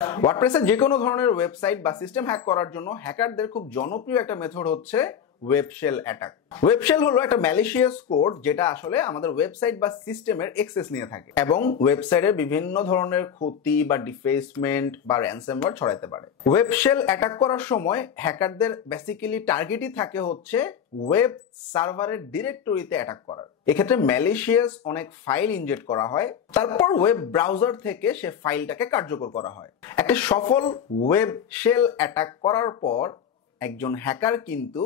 ওয়ার্ডপ্রেসের যে কোনো ধরনের ওয়েবসাইট বা সিস্টেম হ্যাক করার জন্য হ্যাকারদের খুব জনপ্রিয় একটা মেথড হচ্ছে web shell attack. Web shell হলো একটা ম্যালিশিয়াস কোড যেটা আসলে আমাদের ওয়েবসাইট বা সিস্টেমের অ্যাক্সেস নিয়ে থাকে এবং ওয়েবসাইটের বিভিন্ন ধরনের ক্ষতি বা ডিফেসমেন্ট বা র্যানসামওয়্যার ছড়াতে পারে। ওয়েব শেল অ্যাটাক করার সময় হ্যাকারদের বেসিক্যালি টার্গেটই থাকে হচ্ছে ওয়েব সার্ভারের ডিরেক্টরিতে অ্যাটাক করার। এক্ষেত্রে ম্যালিশিয়াস অনেক ফাইল ইনজেক্ট করা হয়, তারপর ওয়েব ব্রাউজার থেকে সে ফাইলটাকে কার্যকর করা হয়। একটা সফল ওয়েব শেল অ্যাটাক করার পর একজন হ্যাকার কিন্তু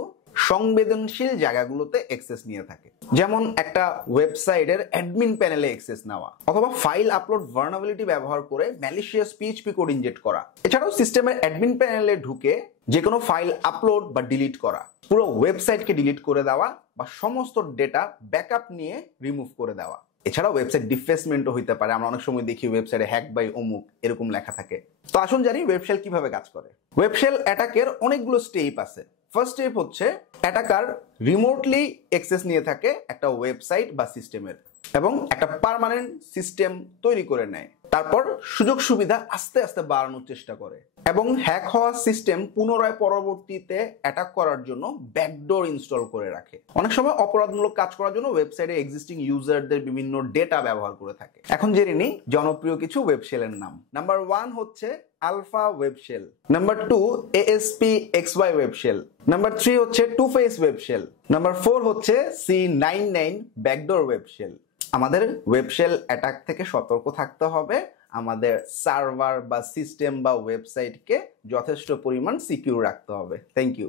সংবেদনশীল জায়গাগুলোতে অ্যাক্সেস নিয়ে থাকে, যেমন একটা ওয়েবসাইটের অ্যাডমিন প্যানেলে অ্যাক্সেস নেওয়া অথবা ফাইল আপলোড ভালনারেবিলিটি ব্যবহার করে ম্যালিশিয়াস পিএইচপি কোড ইনজেক্ট করা। এছাড়াও সিস্টেমের অ্যাডমিন প্যানেলে ঢুকে যে কোনো ফাইল আপলোড বা ডিলিট করা, পুরো ওয়েবসাইটকে ডিলিট করে দেওয়া বা সমস্ত ডেটা ব্যাকআপ নিয়ে রিমুভ করে দেওয়া। এছাড়াও ওয়েবসাইট ডিফেসমেন্টও হইতে পারে। আমরা অনেক সময় দেখি ওয়েবসাইটে হ্যাক বাই অমুক এরকম লেখা থাকে। তো আসুন জানি ওয়েবশেল কিভাবে কাজ করে। ওয়েবশেল অ্যাটাকের অনেকগুলো স্টেপ আছে। ফার্স্ট স্টেপ হচ্ছে অ্যাটাকার রিমোটলি অ্যাক্সেস নিয়ে থাকে একটা ওয়েবসাইট বা সিস্টেমের এবং একটা পার্মানেন্ট সিস্টেম তৈরি করে নেয়। তারপর সুযোগ সুবিধা আস্তে আস্তে বাড়ানোর চেষ্টা করে এবং হ্যাক হওয়া সিস্টেম পুনরায় পরবর্তীতে অ্যাটাক করার জন্য ব্যাকডোর ইনস্টল করে রাখে। অনেক সময় অপরাধমূলক কাজ করার জন্য ওয়েবসাইটে এক্সিস্টিং ইউজারদের বিভিন্ন ডেটা ব্যবহার করে থাকে। এখন জেনে নিই জনপ্রিয় কিছু ওয়েবশেলের নাম। নাম্বার 1 হচ্ছে আলফা ওয়েবশেল, নাম্বার 2 ASPXY ওয়েবশেল, নাম্বার 3 হচ্ছে টু ফেস ওয়েবশেল, নাম্বার 4 হচ্ছে C99 ব্যাকডোর ওয়েবশেল। আমাদের ওয়েবশেল অ্যাটাক থেকে সতর্ক থাকতে হবে, আমাদের সার্ভার বা সিস্টেম বা ওয়েবসাইটকে যথেষ্ট পরিমাণ সিকিউর রাখতে হবে। Thank you.